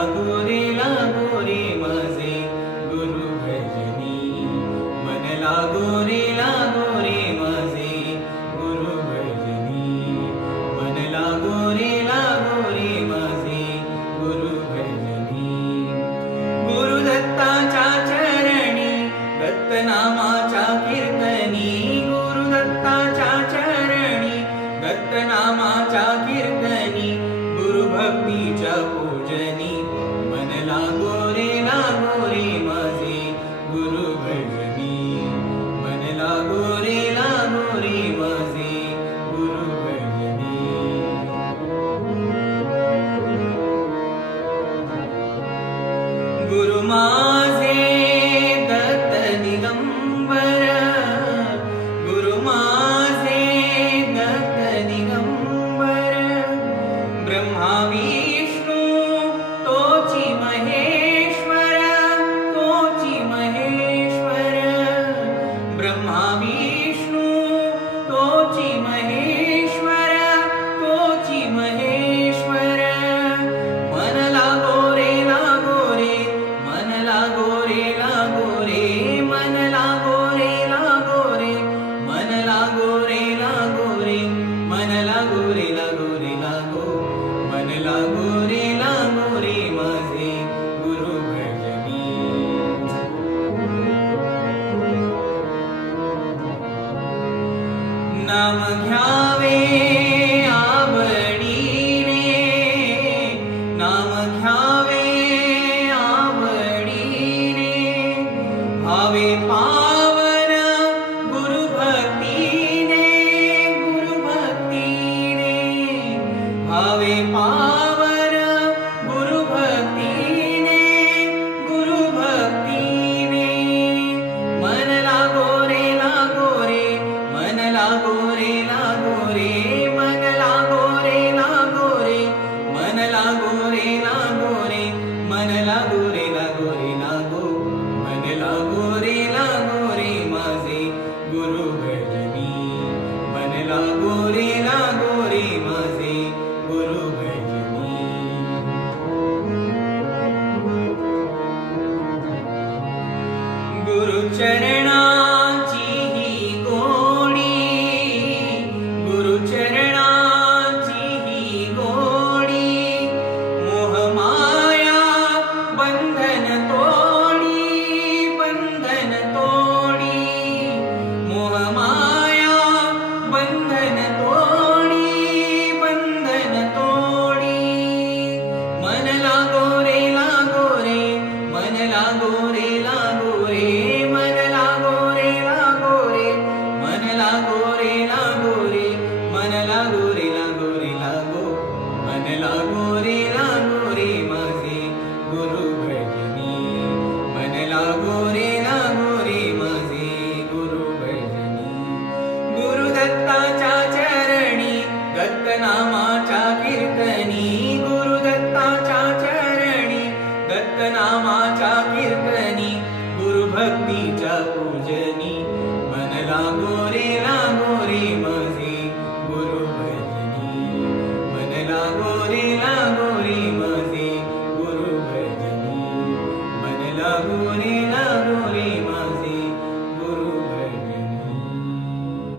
लागोरी लागोरी माझे गुरु भजनी. मन लागोरी लागोरी माझे गुरु भजनी. मन लागोरी लागोरी माझे गुरु भजनी. गुरु दत्ताच्या चरणी दत्तनामाच्या कीर्तनी. गुरु दत्ताच्या चरणी दत्तनामाच्या कीर्तनी. गुरुभक्तीच्या पूजनी. गोरे ना गोरीवासी गुरुभजनी मनला गोरे ना गोरीवासी गुरुभजनी गुरुमा ब्रह्मा भी નામ ઘ્યાવે આવડી રે નામ লাগোরে লাগোরে মাঝে গুরু ভজনী গুরু চরণা আমি যা খুঁজে